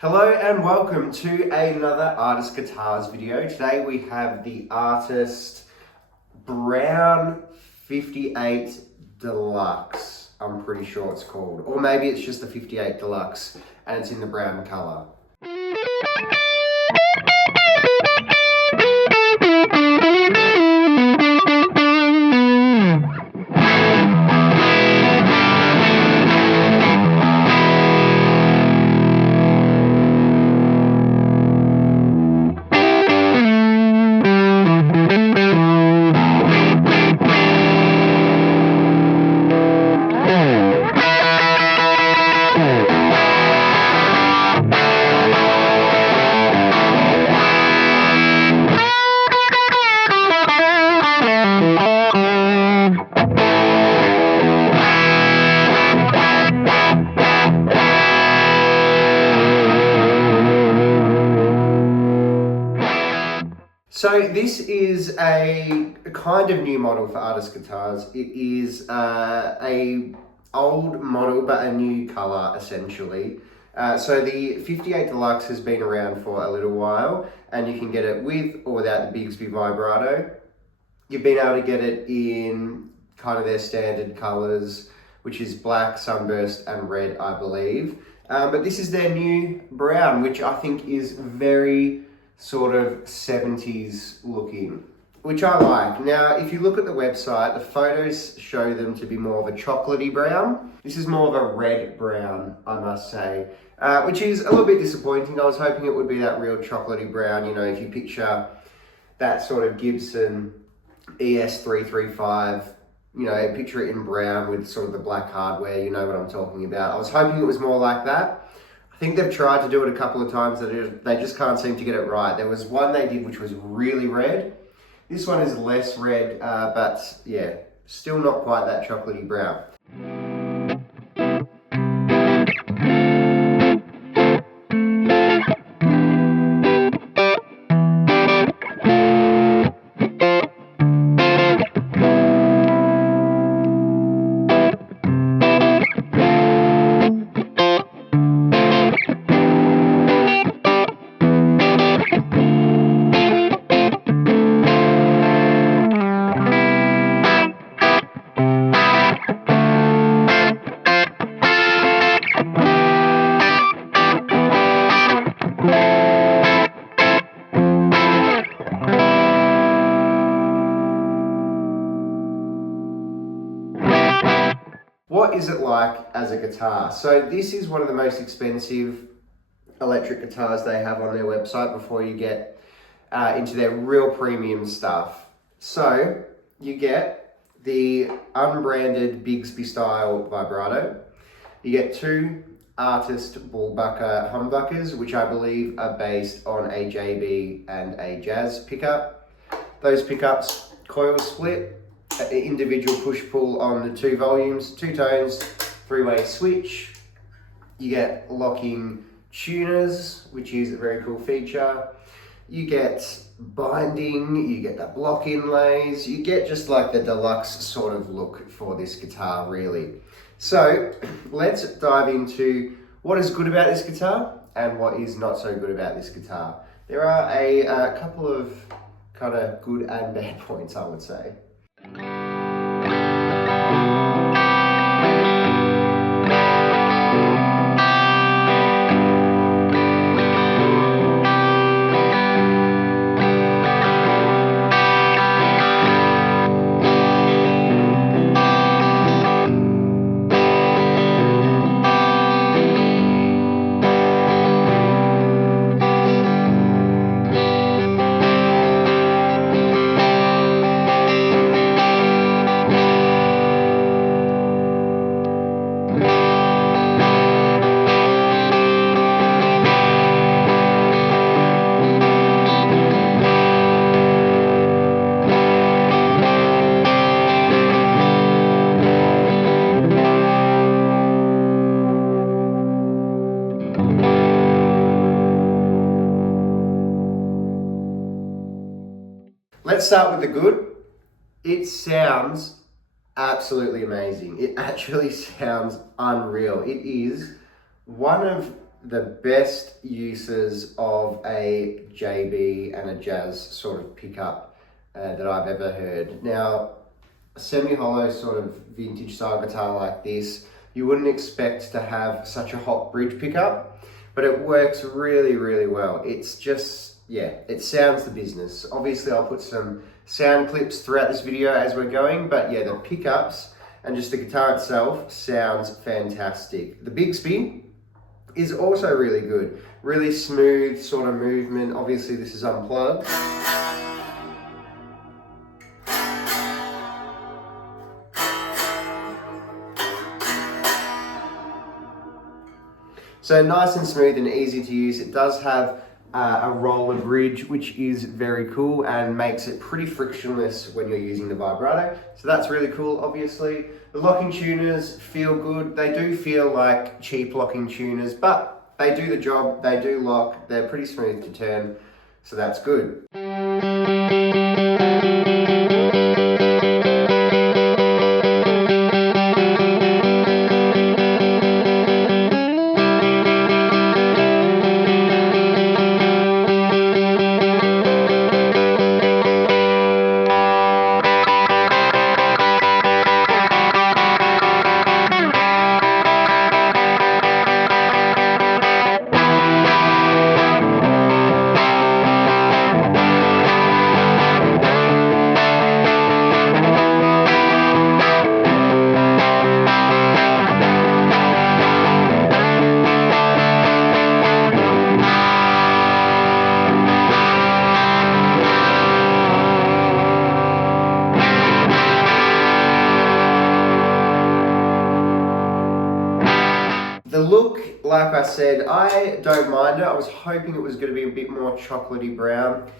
Hello and welcome to another Artist Guitars video. Today we have the Artist Brown 58 Deluxe. I'm pretty sure it's called. Or maybe it's just the 58 Deluxe and it's in the brown color. So this is a kind of new model for Artist Guitars. It is a old model but a new color essentially. So the 58 Deluxe has been around for a little while and you can get it with or without the Bigsby vibrato. You've been able to get it in kind of their standard colors, which is black, sunburst and red, I believe. But this is their new brown, which I think is very sort of 70s looking, which I like. Now, if you look at the website, the photos show them to be more of a chocolatey brown. This is more of a red brown, I must say, which is a little bit disappointing. I was hoping it would be that real chocolatey brown, you know, if you picture that sort of Gibson ES335, you know, picture it in brown with sort of the black hardware, you know what I'm talking about. I was hoping it was more like that. I think they've tried to do it a couple of times, they just can't seem to get it right. There was one they did which was really red. This one is less red, but yeah, still not quite that chocolatey brown. What is it like as a guitar? So this is one of the most expensive electric guitars they have on their website before you get into their real premium stuff. So you get the unbranded Bigsby style vibrato. You get two Artist Bullbucker humbuckers, which I believe are based on a JB and a Jazz pickup. Those pickups coil split, individual push-pull on the two volumes, two tones, three-way switch. You get locking tuners, which is a very cool feature. You get binding, you get the block inlays, you get just like the deluxe sort of look for this guitar, really. So let's dive into what is good about this guitar and what is not so good about this guitar. There are a couple of kind of good and bad points, I would say. Let's start with the good. It sounds absolutely amazing. It actually sounds unreal. It is one of the best uses of a JB and a Jazz sort of pickup that I've ever heard. Now, a semi-hollow sort of vintage style guitar like this, you wouldn't expect to have such a hot bridge pickup, but it works really, really well. It's just, yeah, it sounds the business. Obviously, I'll put some sound clips throughout this video as we're going, but yeah, the pickups and just the guitar itself sounds fantastic. The Bixby is also really good. Really smooth sort of movement. Obviously, this is unplugged. So nice and smooth and easy to use. It does have a roller bridge, which is very cool and makes it pretty frictionless when you're using the vibrato. So that's really cool, obviously. The locking tuners feel good. They do feel like cheap locking tuners, but they do the job, they do lock, they're pretty smooth to turn, so that's good. The look, like I said, I don't mind it. I was hoping it was going to be a bit more chocolatey brown.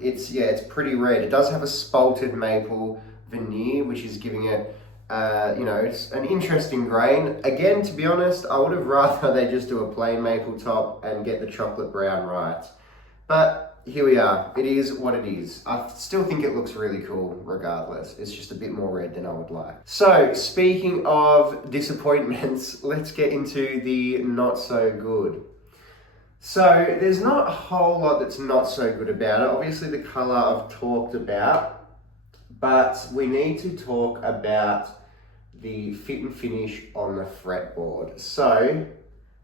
It's pretty red. It does have a spalted maple veneer, which is giving it, it's an interesting grain. Again, to be honest, I would have rather they just do a plain maple top and get the chocolate brown right. But here we are. It is what it is. I still think it looks really cool regardless. It's just a bit more red than I would like. So speaking of disappointments, let's get into the not so good. So there's not a whole lot that's not so good about it. Obviously the color I've talked about, but we need to talk about the fit and finish on the fretboard. So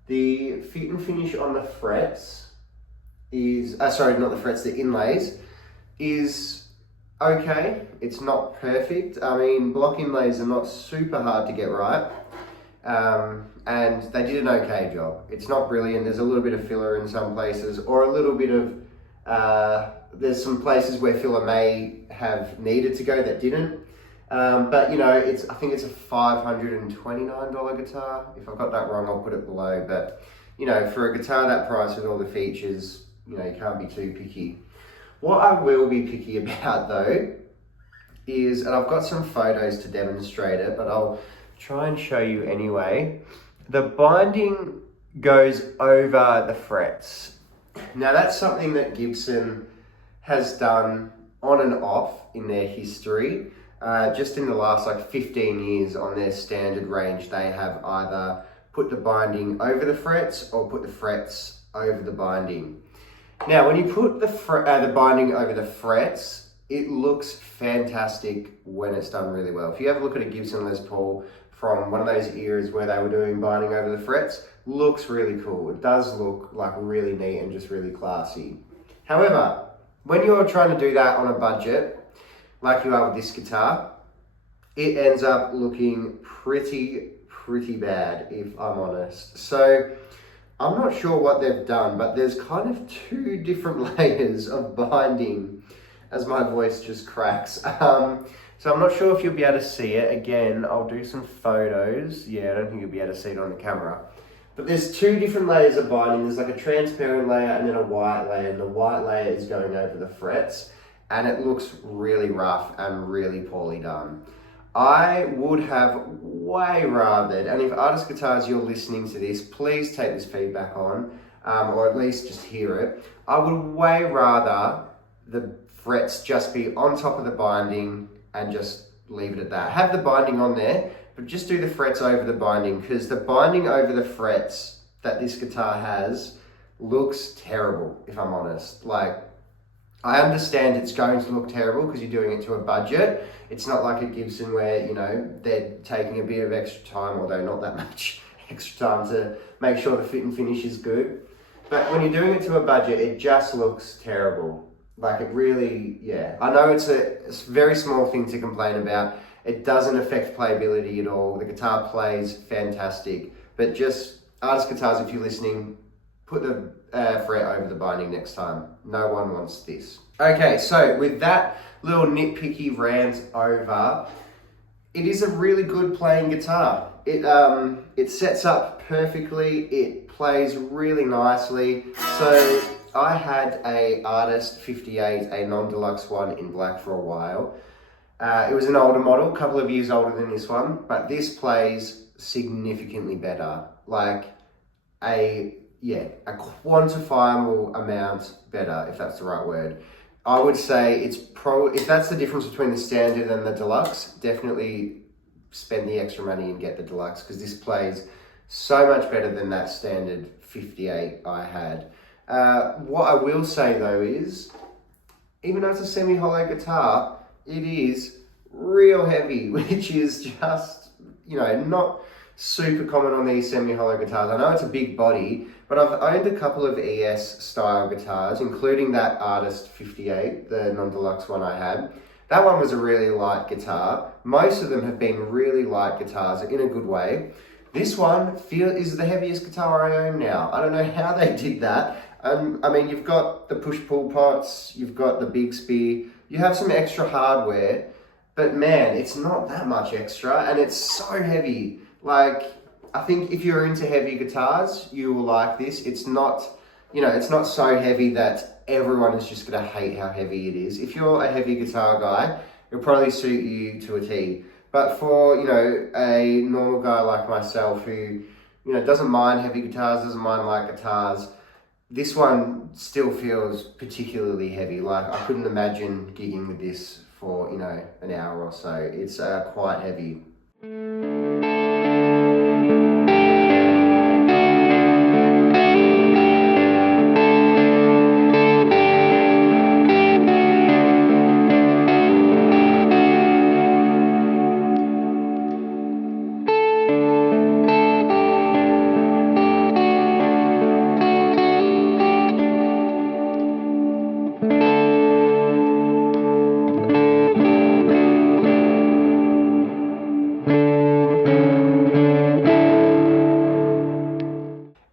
the fit and finish on the frets is, not the frets, the inlays, is okay. It's not perfect. I mean, block inlays are not super hard to get right. And they did an okay job. It's not brilliant. There's a little bit of filler in some places, or a little bit of, there's some places where filler may have needed to go that didn't. But you know, I think it's a $529 guitar. If I got that wrong, I'll put it below. But you know, for a guitar that price with all the features, you know, you can't be too picky. What I will be picky about though is, and I've got some photos to demonstrate it, but I'll try and show you anyway. The binding goes over the frets. Now that's something that Gibson has done on and off in their history. Just in the last like 15 years on their standard range, they have either put the binding over the frets or put the frets over the binding. Now, when you put the binding over the frets, it looks fantastic when it's done really well. If you have a look at a Gibson Les Paul from one of those eras where they were doing binding over the frets, looks really cool. It does look like really neat and just really classy. However, when you're trying to do that on a budget, like you are with this guitar, it ends up looking pretty bad, if I'm honest. So I'm not sure what they've done, but there's kind of two different layers of binding, as my voice just cracks. So I'm not sure if you'll be able to see it. Again, I'll do some photos. Yeah, I don't think you'll be able to see it on the camera. But there's two different layers of binding. There's like a transparent layer and then a white layer, and the white layer is going over the frets, and it looks really rough and really poorly done. I would have way rather, and if Artist Guitars, you're listening to this, please take this feedback on, or at least just hear it. I would way rather the frets just be on top of the binding and just leave it at that. Have the binding on there, but just do the frets over the binding, because the binding over the frets that this guitar has looks terrible, if I'm honest. Like, I understand it's going to look terrible because you're doing it to a budget. It's not like a Gibson where, you know, they're taking a bit of extra time, although not that much extra time, to make sure the fit and finish is good. But when you're doing it to a budget, it just looks terrible. Like, it really, yeah. I know it's a very small thing to complain about. It doesn't affect playability at all. The guitar plays fantastic. But just, artist guitars, if you're listening, put the fret over the binding next time. No one wants this. Okay, so with that little nitpicky rant over, it is a really good playing guitar. It sets up perfectly. It plays really nicely. So I had a Walnut58, a non-deluxe one in black for a while. It was an older model, a couple of years older than this one, but this plays significantly better. Like a quantifiable amount better, if that's the right word. I would say it's if that's the difference between the standard and the deluxe, definitely spend the extra money and get the deluxe, because this plays so much better than that standard 58 I had. What I will say though is, even though it's a semi-hollow guitar, it is real heavy, which is just, you know, not super common on these semi-hollow guitars. I know it's a big body, but I've owned a couple of ES style guitars, including that Walnut58, the non-deluxe one I had. That one was a really light guitar. Most of them have been really light guitars in a good way. This one is the heaviest guitar I own now. I don't know how they did that. I mean, you've got the push-pull pots, you've got the big spear, you have some extra hardware, but man, it's not that much extra, and it's so heavy. Like, I think if you're into heavy guitars, you will like this. It's not, you know, it's not so heavy that everyone is just gonna hate how heavy it is. If you're a heavy guitar guy, it'll probably suit you to a T. But for, you know, a normal guy like myself who, you know, doesn't mind heavy guitars, doesn't mind light guitars, this one still feels particularly heavy. Like, I couldn't imagine gigging with this for, you know, an hour or so. It's quite heavy.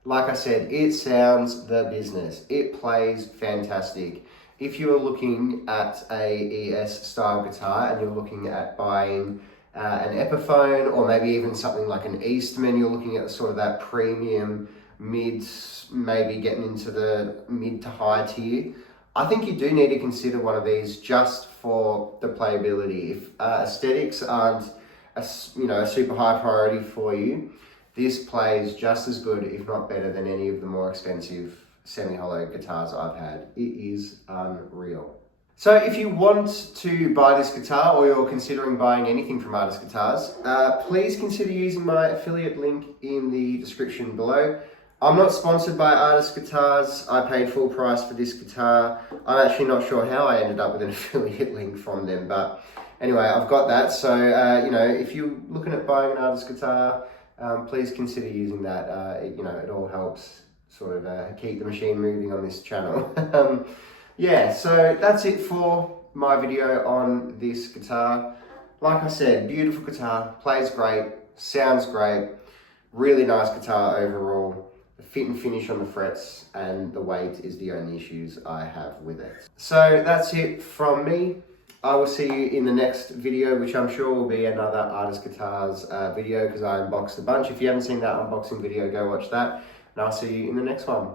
Like I said, it sounds the business. It plays fantastic. If you are looking at a ES style guitar and you're looking at buying an Epiphone, or maybe even something like an Eastman, you're looking at sort of that premium maybe getting into the mid to high tier, I think you do need to consider one of these just for the playability. If aesthetics aren't a super high priority for you, this plays just as good, if not better, than any of the more expensive semi-hollow guitars I've had. It is unreal. So if you want to buy this guitar, or you're considering buying anything from Artist Guitars, please consider using my affiliate link in the description below. I'm not sponsored by Artist Guitars. I paid full price for this guitar. I'm actually not sure how I ended up with an affiliate link from them, but anyway, I've got that. So, you know, if you're looking at buying an Artist Guitar, please consider using that. It all helps sort of keep the machine moving on this channel. Yeah, so that's it for my video on this guitar. Like I said, beautiful guitar, plays great, sounds great, really nice guitar overall. The fit and finish on the frets and the weight is the only issues I have with it. So that's it from me. I will see you in the next video, which I'm sure will be another Artist Guitars video, because I unboxed a bunch. If you haven't seen that unboxing video, go watch that. And I'll see you in the next one.